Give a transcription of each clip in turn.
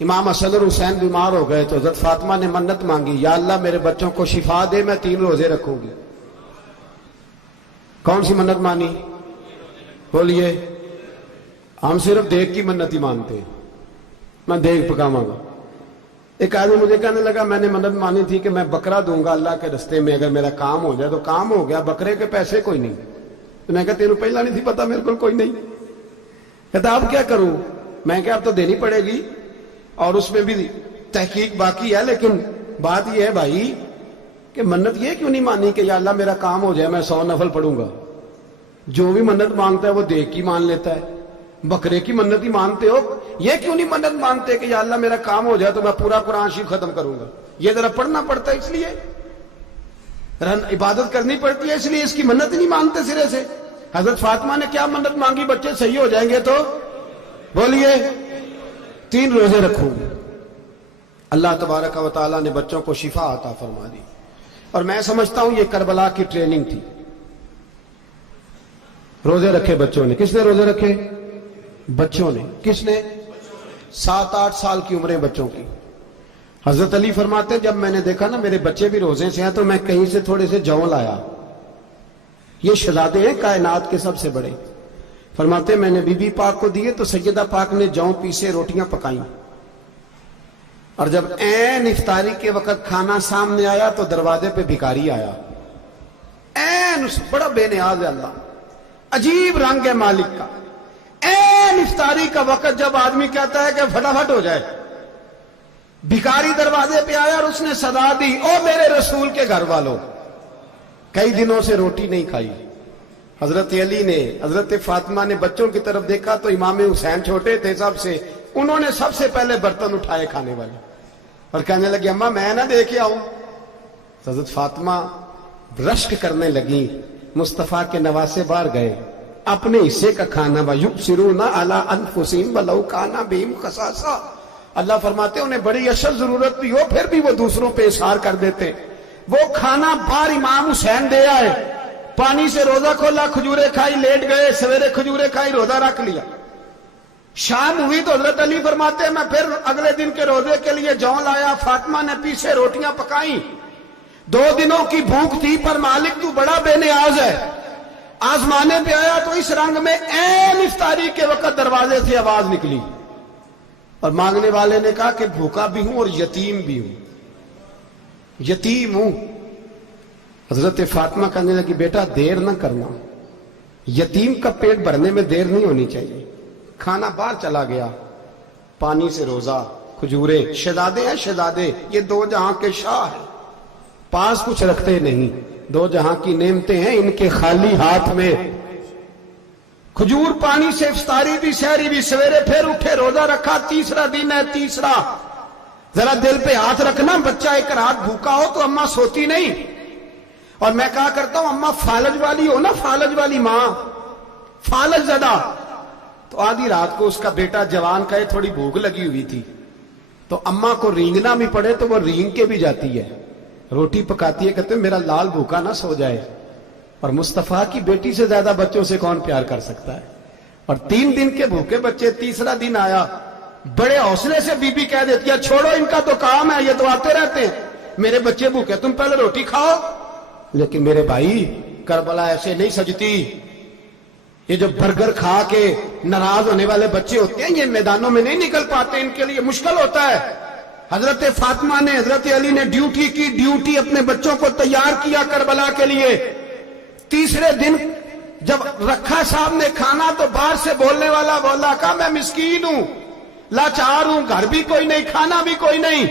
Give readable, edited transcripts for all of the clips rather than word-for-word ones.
امام حسن اور حسین بیمار ہو گئے تو حضرت فاطمہ نے منت مانگی، یا اللہ میرے بچوں کو شفا دے، میں 3 روزے رکھوں گی۔ کون سی منت مانی؟ بولیے۔ ہم صرف دیگ کی منت ہی مانتے ہیں، میں دیگ پکاواں گا۔ ایک آدمی مجھے کہنے لگا میں نے منت مانی تھی کہ میں بکرا دوں گا اللہ کے رستے میں، اگر میرا کام ہو جائے، تو کام ہو گیا، بکرے کے پیسے کوئی نہیں۔ تو میں کہا تیرے پہلا نہیں تھی پتا، میرے کو کوئی نہیں۔ کہتا اب کیا کروں؟ میں کہا اب تو دینی پڑے گی، اور اس میں بھی تحقیق باقی ہے، لیکن بات یہ ہے بھائی کہ منت یہ کیوں نہیں مانی کہ یا اللہ میرا کام ہو جائے، میں 100 نفل پڑھوں گا۔ جو بھی منت مانگتا ہے وہ دیگ کی مان لیتا ہے، بکرے کی منت ہی مانتے ہو، یہ کیوں نہیں منت مانتے کہ یا اللہ میرا کام ہو جائے تو میں پورا قرآن شریف ختم کروں گا؟ یہ ذرا پڑھنا پڑتا ہے، اس لیے عبادت کرنی پڑتی ہے، اس لیے اس کی منت نہیں مانتے سرے سے۔ حضرت فاطمہ نے کیا منت مانگی؟ بچے صحیح ہو جائیں گے تو بولیے 3 روزے رکھوں گے۔ اللہ تبارک و تعالیٰ نے بچوں کو شفا عطا فرما دی، اور میں سمجھتا ہوں یہ کربلا کی ٹریننگ تھی۔ روزے رکھے بچوں نے۔ کس نے روزے رکھے؟ بچوں نے۔ کس نے؟ 7-8 سال کی عمریں بچوں کی۔ حضرت علی فرماتے ہیں جب میں نے دیکھا نا میرے بچے بھی روزے سے ہیں تو میں کہیں سے تھوڑے سے جون لایا۔ یہ شہزادے ہیں کائنات کے سب سے بڑے۔ فرماتے ہیں میں نے بی بی پاک کو دیے تو سیدہ پاک نے جون پیسے روٹیاں پکائیں، اور جب عین افطاری کے وقت کھانا سامنے آیا تو دروازے پہ بھکاری آیا۔ عین بڑا بے نیاز ہے اللہ، عجیب رنگ ہے مالک کا۔ عین افطاری کا وقت جب آدمی کہتا ہے کہ فٹافٹ ہو جائے، بھکاری دروازے پہ آیا اور اس نے صدا دی، او میرے رسول کے گھر والوں، کئی دنوں سے روٹی نہیں کھائی۔ حضرت علی نے، حضرت فاطمہ نے بچوں کی طرف دیکھا تو امام حسین چھوٹے تھے سب سے، انہوں نے سب سے پہلے برتن اٹھائے کھانے والے، اور کہنے لگی اماں میں نہ دے کے آؤں۔ حضرت فاطمہ رشک کرنے لگی، مصطفیٰ کے نواسے باہر گئے، اپنے حصے کا کھانا وَيُبْصِرُونَ عَلَىٰ أَنفُسِهِمْ وَلَوْ كَانَ بِهِمْ خَصَاصَةٌ۔ اللہ فرماتے انہیں بڑی اشد ضرورت بھی ہو پھر بھی وہ دوسروں پہ اظہار کر دیتے۔ وہ کھانا باہر امام حسین دے آئے، پانی سے روزہ کھولا، کھجورے کھائی، لیٹ گئے، سویرے کھجورے کھائی، روزہ رکھ لیا۔ شام ہوئی تو حضرت علی فرماتے ہیں میں پھر اگلے دن کے روزے کے لیے جون لایا، فاطمہ نے پیچھے روٹیاں پکائیں۔ 2 دنوں کی بھوک تھی پر مالک تو بڑا بے نیاز ہے، آزمانے پہ آیا تو اس رنگ میں عین افطاری کے وقت دروازے سے آواز نکلی، اور مانگنے والے نے کہا کہ بھوکا بھی ہوں اور یتیم بھی ہوں، یتیم ہوں۔ حضرت فاطمہ کہنے لگی بیٹا دیر نہ کرنا، یتیم کا پیٹ بھرنے میں دیر نہیں ہونی چاہیے۔ کھانا باہر چلا گیا، پانی سے روزہ، کھجورے، شہزادے ہیں شہزادے، یہ 2 جہاں کے شاہ ہیں، پاس کچھ رکھتے نہیں، 2 جہاں کی نعمتیں ہیں ان کے خالی ہاتھ میں۔ کھجور پانی سے افطاری بھی، سحری بھی، سویرے پھر اٹھے، روزہ رکھا، تیسرا دن ہے، تیسرا۔ ذرا دل پہ ہاتھ رکھنا، بچہ ایک رات بھوکا ہو تو اماں سوتی نہیں، اور میں کہا کرتا ہوں اماں فالج والی ہو نا، فالج والی ماں، فالج زدہ، تو آدھی رات کو اس کا بیٹا جوان کہے تھوڑی بھوک لگی ہوئی تھی، تو اماں کو رینگنا بھی پڑے تو وہ رینگ کے بھی جاتی ہے، روٹی پکاتی ہے، کہتے ہیں میرا لال بھوکا نہ سو جائے۔ اور مصطفیٰ کی بیٹی سے زیادہ بچوں سے کون پیار کر سکتا ہے؟ اور 3 دن کے بھوکے بچے، تیسرا دن آیا، بڑے حوصلے سے بی بی کہہ دیتی ہے چھوڑو ان کا تو کام ہے، یہ تو آتے رہتے ہیں، میرے بچے بھوکے تم پہلے روٹی کھاؤ۔ لیکن میرے بھائی کربلا ایسے نہیں سجتی۔ یہ جو برگر کھا کے ناراض ہونے والے بچے ہوتے ہیں یہ میدانوں میں نہیں نکل پاتے، ان کے لیے مشکل ہوتا ہے۔ حضرت فاطمہ نے، حضرت علی نے ڈیوٹی کی، ڈیوٹی اپنے بچوں کو تیار کیا کربلا کے لیے۔ تیسرے دن جب رکھا سامنے کھانا تو باہر سے بولنے والا بولا کہ میں مسکین ہوں، لاچار ہوں، گھر بھی کوئی نہیں، کھانا بھی کوئی نہیں۔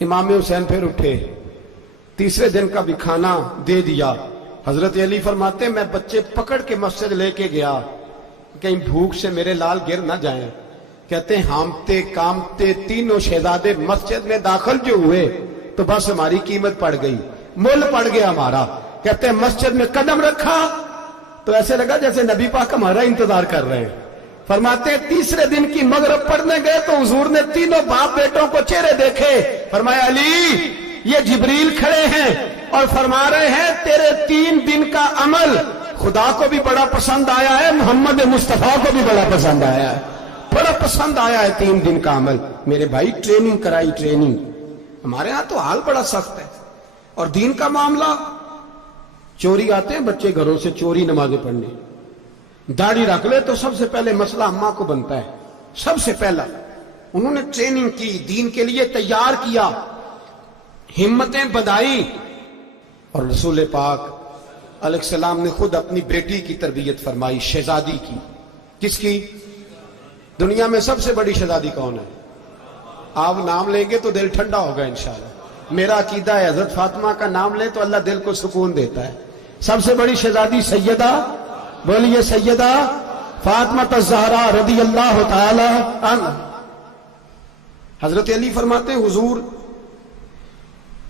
امام حسین پھر اٹھے، تیسرے دن کا بھی کھانا دے دیا۔ حضرت علی فرماتے ہیں میں بچے پکڑ کے مسجد لے کے گیا، کہیں بھوک سے میرے لال گر نہ جائیں۔ کہتے ہیں ہامتے کامتے تینوں شہزادے مسجد میں داخل جو ہوئے تو بس ہماری قیمت پڑ گئی، مول پڑ گیا ہمارا۔ کہتے ہیں مسجد میں قدم رکھا تو ایسے لگا جیسے نبی پاک ہمارا انتظار کر رہے ہیں۔ فرماتے ہیں تیسرے دن کی مغرب پڑھنے گئے تو حضور نے تینوں باپ بیٹوں کو چہرے دیکھے، فرمایا علی یہ جبریل کھڑے ہیں اور فرما رہے ہیں تیرے 3 دن کا عمل خدا کو بھی بڑا پسند آیا ہے، محمد مصطفیٰ کو بھی بڑا پسند آیا ہے۔ بڑا پسند آیا ہے 3 دن کا عمل. میرے بھائی ٹریننگ کرائی, ٹریننگ. ہمارے ہاں تو حال بڑا سخت ہے. اور دین کا معاملہ, چوری آتے ہیں بچے گھروں سے چوری نمازیں پڑھنے, داڑھی رکھ لے تو سب سے پہلے مسئلہ اماں کو بنتا ہے. سب سے پہلا انہوں نے ٹریننگ کی, دین کے لیے تیار کیا, ہمتیں بدائی. اور رسول پاک علیہ السلام نے خود اپنی بیٹی کی تربیت فرمائی, شہزادی کی. کس کی؟ دنیا میں سب سے بڑی شہزادی کون ہے؟ آپ نام لیں گے تو دل ٹھنڈا ہوگا انشاءاللہ. میرا عقیدہ ہے حضرت فاطمہ کا نام لیں تو اللہ دل کو سکون دیتا ہے. سب سے بڑی شہزادی سیدہ, بولیے سیدہ فاطمہ الزہرا رضی اللہ تعالی عنہ. حضرت علی فرماتے ہیں حضور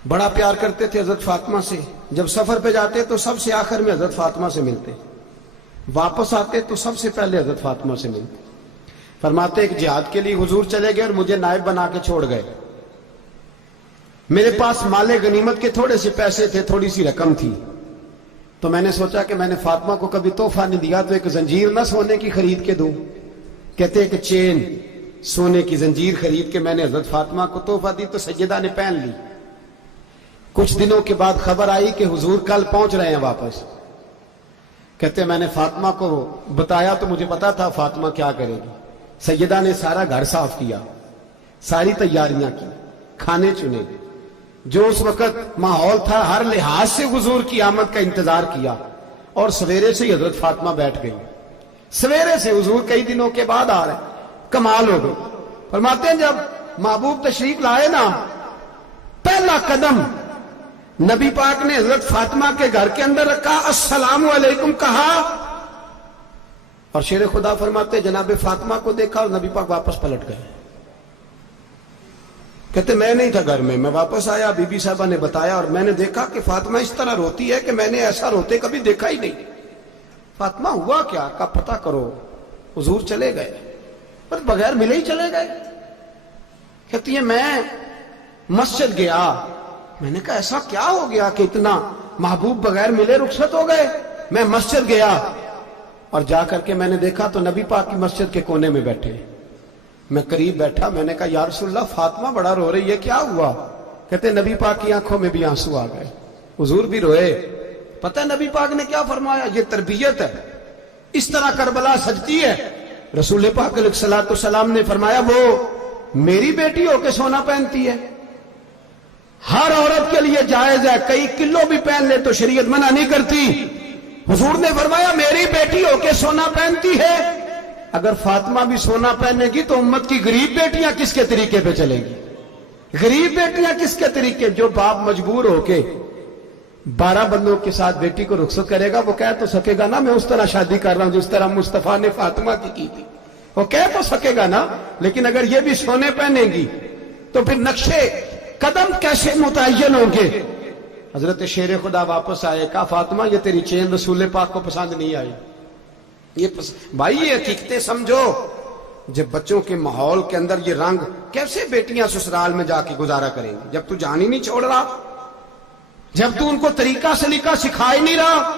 بڑا پیار کرتے تھے حضرت فاطمہ سے. جب سفر پہ جاتے تو سب سے آخر میں حضرت فاطمہ سے ملتے, واپس آتے تو سب سے پہلے حضرت فاطمہ سے ملتے. فرماتے ایک جہاد کے لیے حضور چلے گئے اور مجھے نائب بنا کے چھوڑ گئے. میرے پاس مال غنیمت کے تھوڑے سے پیسے تھے, تھوڑی سی رقم تھی, تو میں نے سوچا کہ میں نے فاطمہ کو کبھی تحفہ نہیں دیا تو ایک زنجیر نہ سونے کی خرید کے دوں. کہتے ہیں کہ چین سونے کی زنجیر خرید کے میں نے حضرت فاطمہ کو تحفہ دی تو سیدہ نے پہن لی. کچھ دنوں کے بعد خبر آئی کہ حضور کل پہنچ رہے ہیں واپس. کہتے ہیں میں نے فاطمہ کو بتایا تو مجھے پتا تھا فاطمہ کیا کرے گی. سیدہ نے سارا گھر صاف کیا, ساری تیاریاں کی, کھانے چنے, جو اس وقت ماحول تھا ہر لحاظ سے حضور کی آمد کا انتظار کیا. اور سویرے سے ہی حضرت فاطمہ بیٹھ گئی. سویرے سے حضور کئی دنوں کے بعد آ رہے, کمال ہو گئی. فرماتے ہیں جب محبوب تشریف لائے نا, پہلا قدم نبی پاک نے حضرت فاطمہ کے گھر کے اندر رکھا, السلام علیکم کہا, اور شیر خدا فرماتے جناب فاطمہ کو دیکھا اور نبی پاک واپس پلٹ گئے. کہتے میں نہیں تھا گھر میں واپس آیا, بی بی صاحبہ نے بتایا اور میں نے دیکھا کہ فاطمہ اس طرح روتی ہے کہ میں نے ایسا روتے کبھی دیکھا ہی نہیں. فاطمہ ہوا کیا؟ کا پتہ کرو. حضور چلے گئے, پر بغیر ملے ہی چلے گئے. کہتی ہے میں مسجد گیا, میں نے کہا ایسا کیا ہو گیا کہ اتنا محبوب بغیر ملے رخصت ہو گئے. میں مسجد گیا اور جا کر کے میں نے دیکھا تو نبی پاک کی مسجد کے کونے میں بیٹھے. میں قریب بیٹھا, میں نے کہا یا رسول اللہ فاطمہ بڑا رو رہی ہے, کیا ہوا؟ کہتے نبی پاک کی آنکھوں میں بھی آنسو آ گئے, حضور بھی روئے. پتہ ہے نبی پاک نے کیا فرمایا؟ یہ تربیت ہے, اس طرح کربلا سجتی ہے. رسول پاک علیہ الصلوۃ والسلام نے فرمایا وہ میری بیٹی ہو کے سونا پہنتی ہے, ہر عورت کے لیے جائز ہے, کئی کلو بھی پہن لے تو شریعت منع نہیں کرتی. حضور نے فرمایا میری بیٹی ہو کے سونا پہنتی ہے. اگر فاطمہ بھی سونا پہنے گی تو امت کی غریب بیٹیاں کس کے طریقے پہ چلیں گی؟ غریب بیٹیاں کس کے طریقے؟ جو باپ مجبور ہو کے 12 بندوں کے ساتھ بیٹی کو رخصت کرے گا وہ کہہ تو سکے گا نا میں اس طرح شادی کر رہا ہوں جس طرح مصطفیٰ نے فاطمہ کی تھی, وہ کہہ تو سکے گا نا. لیکن اگر یہ بھی سونے پہنے گی تو پھر نقشے قدم کیسے متعین ہوں گے؟ حضرت شیر خدا واپس آئے, کہا فاطمہ یہ تیری چین رسول پاک کو پسند نہیں آئی. بھائی یہ حقیقتیں سمجھو. جب بچوں کے ماحول کے اندر یہ رنگ, کیسے بیٹیاں سسرال میں جا کے گزارا کریں گی جب تو جان ہی نہیں چھوڑ رہا, جب تو ان کو طریقہ سلیقہ سکھا ہی نہیں رہا.